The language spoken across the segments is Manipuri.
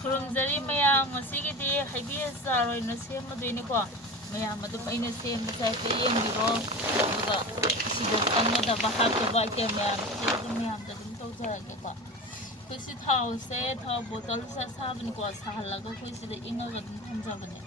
ꯈꯨꯔꯨꯝꯖꯔꯤ ꯃꯌꯥꯝ ꯉꯁꯤꯒꯤꯗꯤ ꯍꯩꯕꯤ ꯑꯆꯥꯔ ꯑꯣꯏꯅ ꯁꯦꯝꯃꯗꯣꯏꯅꯤꯀꯣ ꯃꯌꯥꯝ ꯑꯗꯨꯝ ꯑꯩꯅ ꯁꯦꯝꯕꯁꯦ ꯍꯥꯏꯐꯦꯠ ꯌꯦꯡꯕꯤꯔꯣ ꯑꯗꯨꯒ ꯁꯤꯗ ꯆꯪꯒꯗꯕ ꯍꯥꯞꯇꯕ ꯑꯥꯏꯇꯦꯝ ꯃꯌꯥꯝꯁꯦ ꯑꯗꯨꯝ ꯃꯌꯥꯝꯗ ꯑꯗꯨꯝ ꯇꯧꯖꯔꯒꯦꯀꯣ ꯑꯩꯈꯣꯏ ꯁꯤ ꯊꯥꯎꯁꯦ ꯊꯥꯎ ꯕꯣꯇꯜꯁꯦ ꯑꯁꯥꯕꯅꯤꯀꯣ ꯁꯥꯍꯜꯂꯒ ꯑꯩꯈꯣꯏ ꯁꯤꯗ ꯏꯪꯉꯒ ꯑꯗꯨꯝ ꯊꯝꯖꯕꯅꯦ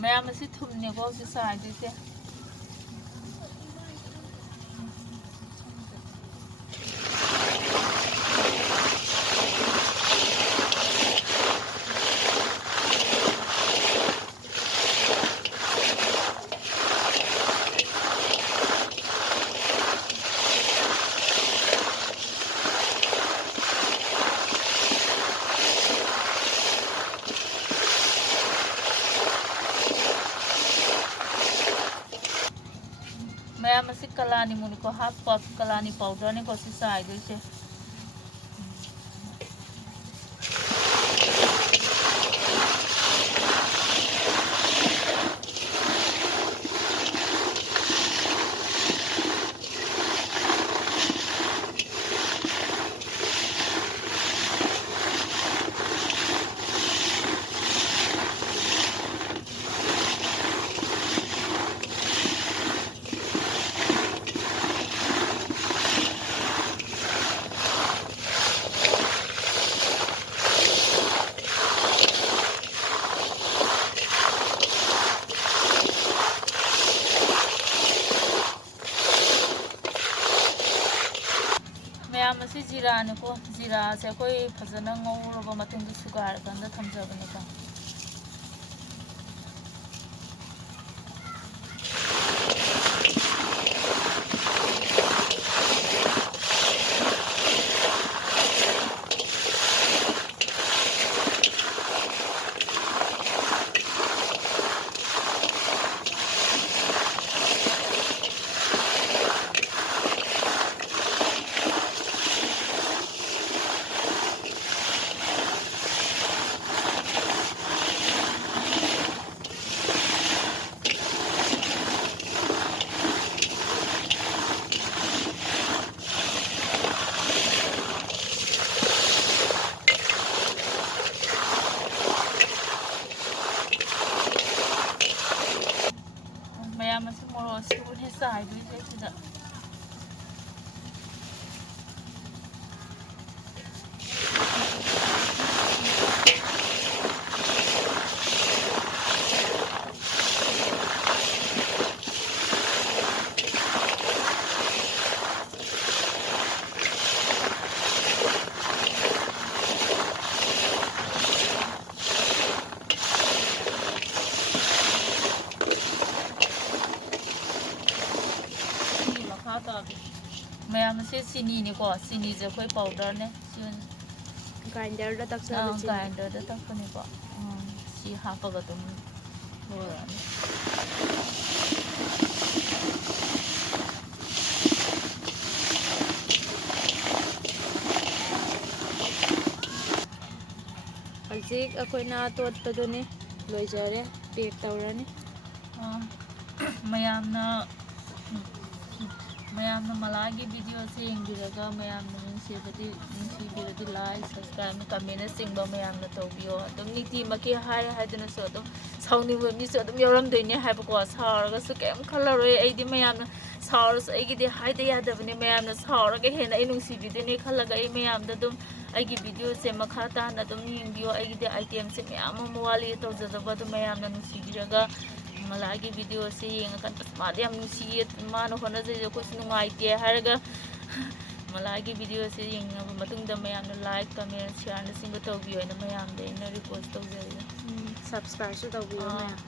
ꯃꯌꯥꯝ ꯑꯁꯤ ꯊꯨꯝꯅꯦꯀꯣ ꯍꯧꯖꯤꯛ ꯆꯥꯏꯗꯣꯏꯁꯦ ꯃꯌꯥꯝ ꯑꯁꯤ ꯀꯂꯥꯅꯤꯃꯨꯛꯅꯤꯀꯣ ꯍꯥꯞꯄ ꯀꯂꯥꯅꯤ ꯄꯥꯎꯗꯔꯅꯤꯀꯣ ꯁꯤ ꯆꯥꯏꯗꯣꯏꯁꯦ ꯃꯌꯥꯝ ꯑꯁꯤ ꯖꯤꯔꯥꯅꯤꯀꯣ ꯖꯤꯔꯥꯁꯦ ꯑꯩꯈꯣꯏ ꯐꯖꯅ ꯉꯧꯔꯕ ꯃꯇꯨꯡꯗ ꯁꯨꯒꯥꯏꯔꯀꯥꯟꯗ ꯊꯝꯖꯕꯅꯤꯀꯣ ꯃꯌꯥꯝ ꯑꯁꯤ ꯃꯣꯔꯣꯛ ꯑꯁꯨꯕꯅꯦ ꯆꯥꯏꯗꯣꯏꯁꯦ ꯁꯤꯗ ꯃꯌꯥꯝ ꯑꯁꯤ ꯆꯤꯅꯤꯅꯤꯀꯣ ꯆꯤꯅꯤꯁꯦ ꯑꯩꯈꯣꯏ ꯄꯥꯎꯗꯔꯅꯦ ꯒ꯭ꯔꯥꯏꯟꯗꯔꯗ ꯇꯛꯆꯕ ꯆꯤꯅꯤ ꯒ꯭ꯔꯥꯏꯟꯗꯔꯗ ꯇꯛꯄꯅꯤꯀꯣ ꯁꯤ ꯍꯥꯞꯄꯒ ꯑꯗꯨꯝ ꯂꯣꯏꯔꯅꯤ ꯍꯧꯖꯤꯛ ꯑꯩꯈꯣꯏꯅ ꯇꯣꯠꯄꯗꯨꯅꯤ ꯂꯣꯏꯖꯔꯦ ꯄꯦꯛ ꯇꯧꯔꯅꯤ ꯃꯌꯥꯝꯅ ꯃꯌꯥꯝꯅ ꯃꯂꯥꯒꯤ ꯚꯤꯗꯤꯑꯣꯁꯦ ꯌꯦꯡꯕꯤꯔꯒ ꯃꯌꯥꯝꯅ ꯅꯨꯡꯁꯤꯕꯤꯔꯗꯤ ꯂꯥꯏꯛ ꯁꯕꯁꯀ꯭ꯔꯥꯏꯕ ꯀꯃꯦꯟꯅꯆꯤꯡꯕ ꯃꯌꯥꯝꯅ ꯇꯧꯕꯤꯌꯣ ꯑꯗꯨꯝ ꯅꯤꯡꯇꯤꯃꯛꯀꯤ ꯍꯥꯏꯗꯅꯁꯨ ꯑꯗꯨꯝ ꯁꯥꯎꯅꯤꯡꯕ ꯃꯤꯁꯨ ꯑꯗꯨꯝ ꯌꯥꯎꯔꯝꯗꯣꯏꯅꯦ ꯍꯥꯏꯕꯀꯣ ꯁꯥꯎꯔꯒꯁꯨ ꯀꯩꯝ ꯈꯜꯂꯔꯣꯏ ꯑꯩꯗꯤ ꯃꯌꯥꯝꯅ ꯁꯥꯎꯔꯁꯨ ꯑꯩꯒꯤꯗꯤ ꯍꯥꯏꯗ ꯌꯥꯗꯕꯅꯤ ꯃꯌꯥꯝꯅ ꯁꯥꯎꯔꯒ ꯍꯦꯟꯅ ꯑꯩ ꯅꯨꯡꯁꯤꯕꯤꯗꯣꯏꯅꯦ ꯈꯜꯂꯒ ꯑꯩ ꯃꯌꯥꯝꯗ ꯑꯗꯨം ꯑꯩꯒꯤ ꯚꯤꯗꯤꯑꯣꯁꯦ ꯃꯈꯥ ꯇꯥꯅ ꯑꯗꯨꯝ ꯌꯦꯡꯕꯤꯌꯣ ꯑꯩꯒꯤꯗꯤ ꯑꯥꯏꯇꯦꯝꯁꯦ ꯃꯌꯥꯝ ꯑꯃ ꯋꯥꯠꯂꯤ ꯇꯧꯖꯗꯕ ꯑꯗꯨ ꯃꯌꯥꯝꯅ ꯅꯨꯡꯁꯤꯕꯤꯔꯒ ꯃꯂꯥꯒꯤ ꯚꯤꯗꯤꯑꯣꯁꯦ ꯌꯦꯡꯉꯀꯥꯟꯗ ꯑꯁ ꯃꯥꯗꯤ ꯌꯥꯝ ꯅꯨꯡꯁꯤꯌꯦ ꯃꯥꯅ ꯍꯣꯠꯅꯖꯩꯁꯦ ꯑꯩꯈꯣꯏꯁꯨ ꯅꯨꯡꯉꯥꯏꯇꯦ ꯍꯥꯏꯔꯒ ꯃꯂꯥꯒꯤ ꯚꯤꯗꯤꯑꯣꯁꯦ ꯌꯦꯡꯉꯕ ꯃꯇꯨꯡꯗ ꯃꯌꯥꯝꯅ ꯂꯥꯏꯛ ꯀꯃꯦꯟ ꯁꯤꯌꯥꯔꯅꯆꯤꯡꯕ ꯇꯧꯕꯤꯌꯣ ꯍꯥꯏꯅ ꯃꯌꯥꯝꯗ ꯑꯩꯅ ꯔꯤꯀ꯭ꯋꯦꯁ ꯇꯧꯖꯔꯤ ꯁꯕꯁꯀ꯭ꯔꯥꯏꯕꯁꯨ ꯇꯧꯕꯤꯌꯣ ꯃꯌꯥꯝ